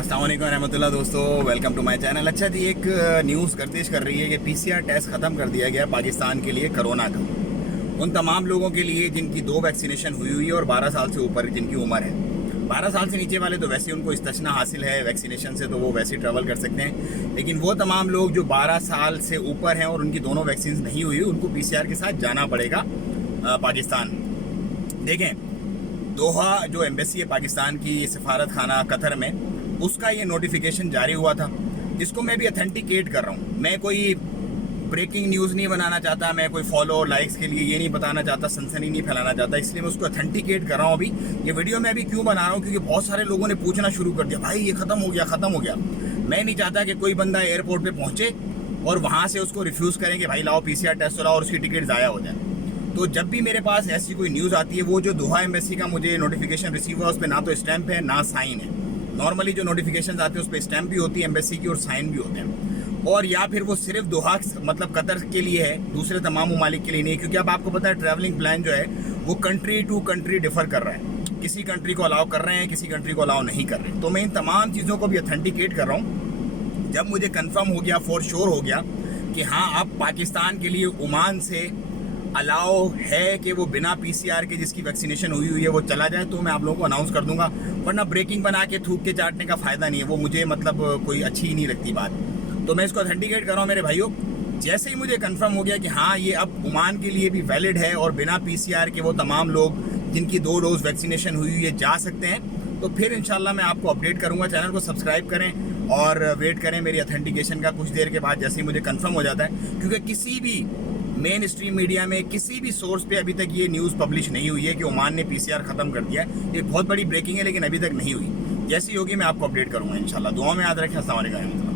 अस्सलाम वालेकुम रहमतुल्लाह। दोस्तों वेलकम टू माय चैनल। अच्छा जी, एक न्यूज़ गर्दिश कर रही है कि पीसीआर टेस्ट ख़त्म कर दिया गया पाकिस्तान के लिए कोरोना का, उन तमाम लोगों के लिए जिनकी 2 वैक्सीनेशन हुई हुई है और 12 साल से ऊपर जिनकी उम्र है। 12 साल से नीचे वाले तो वैसे उनको इस्तशना हासिल है वैक्सीनेशन से, तो वो वैसे ट्रैवल कर सकते हैं। लेकिन वो तमाम लोग जो 12 साल से ऊपर हैं और उनकी दोनों वैक्सीन नहीं हुई, उनको पीसीआर के साथ जाना पड़ेगा पाकिस्तान। देखें, दोहा जो एम्बेसी है पाकिस्तान की, सफारत खाना कतर में, उसका ये नोटिफिकेशन जारी हुआ था, जिसको मैं भी अथेंटिकेट कर रहा हूँ। मैं कोई ब्रेकिंग न्यूज़ नहीं बनाना चाहता, मैं कोई फॉलो और लाइक्स के लिए ये नहीं बताना चाहता, सनसनी नहीं फैलाना चाहता, इसलिए मैं उसको अथेंटिकेट कर रहा हूँ। अभी ये वीडियो मैं अभी क्यों बना रहा हूँ, क्योंकि बहुत सारे लोगों ने पूछना शुरू कर दिया, भाई ये ख़त्म हो गया, ख़त्म हो गया। मैं नहीं चाहता कि कोई बंदा एयरपोर्ट पर पहुँचे और वहाँ से उसको रिफ्यूज़ करें कि भाई लाओ पीसीआर टेस्ट लाओ और उसकी टिकट ज़ाया हो जाए। तो जब भी मेरे पास ऐसी कोई न्यूज़ आती है, वो जो दोहा एम्बेसी का मुझे नोटिफिकेशन रिसीव हुआ, उस पर ना तो स्टैंप है ना साइन है। नॉर्मली जो नोटिफिकेशन आते हैं उस पर स्टैंप भी होती है एम्बेसी की और साइन भी होते हैं, और या फिर वो सिर्फ दोहा मतलब कतर के लिए है, दूसरे तमाम ममालिक के लिए नहीं। क्योंकि अब आपको पता है ट्रैवलिंग प्लान जो है वो कंट्री टू कंट्री डिफर कर रहा है, किसी कंट्री को अलाउ कर रहे हैं, किसी कंट्री को अलाउ नहीं कर रहे। तो मैं इन तमाम चीज़ों को भी अथेंटिकेट कर रहा हूँ। जब मुझे कन्फर्म हो गया, फॉर श्योर हो गया कि हाँ अब पाकिस्तान के लिए ओमान से अलाउ है कि वो बिना पीसीआर के जिसकी वैक्सीनेशन हुई हुई है वो चला जाए, तो मैं आप लोगों को अनाउंस कर दूंगा। वरना ब्रेकिंग बना के थूक के चाटने का फ़ायदा नहीं है, वो मुझे मतलब कोई अच्छी ही नहीं लगती बात। तो मैं इसको अथेंटिकेट कर रहा हूँ मेरे भाइयों। जैसे ही मुझे कंफर्म हो गया कि हाँ ये अब ओमान के लिए भी वैलिड है और बिना पीसीआर के वो तमाम लोग जिनकी 2 डोज वैक्सीनेशन हुई हुई है जा सकते हैं, तो फिर इंशाल्लाह मैं आपको अपडेट करूँगा। चैनल को सब्सक्राइब करें और वेट करें मेरी अथेंटिकेशन का। कुछ देर के बाद जैसे ही मुझे कन्फर्म हो जाता है, क्योंकि किसी भी मेन स्ट्रीम मीडिया में किसी भी सोर्स पे अभी तक ये न्यूज़ पब्लिश नहीं हुई है कि ओमान ने पीसीआर ख़त्म कर दिया है। ये बहुत बड़ी ब्रेकिंग है, लेकिन अभी तक नहीं हुई। जैसी होगी मैं आपको अपडेट करूँगा इंशाल्लाह। दुआ में याद रखें। अस्सलाम वालेकुम।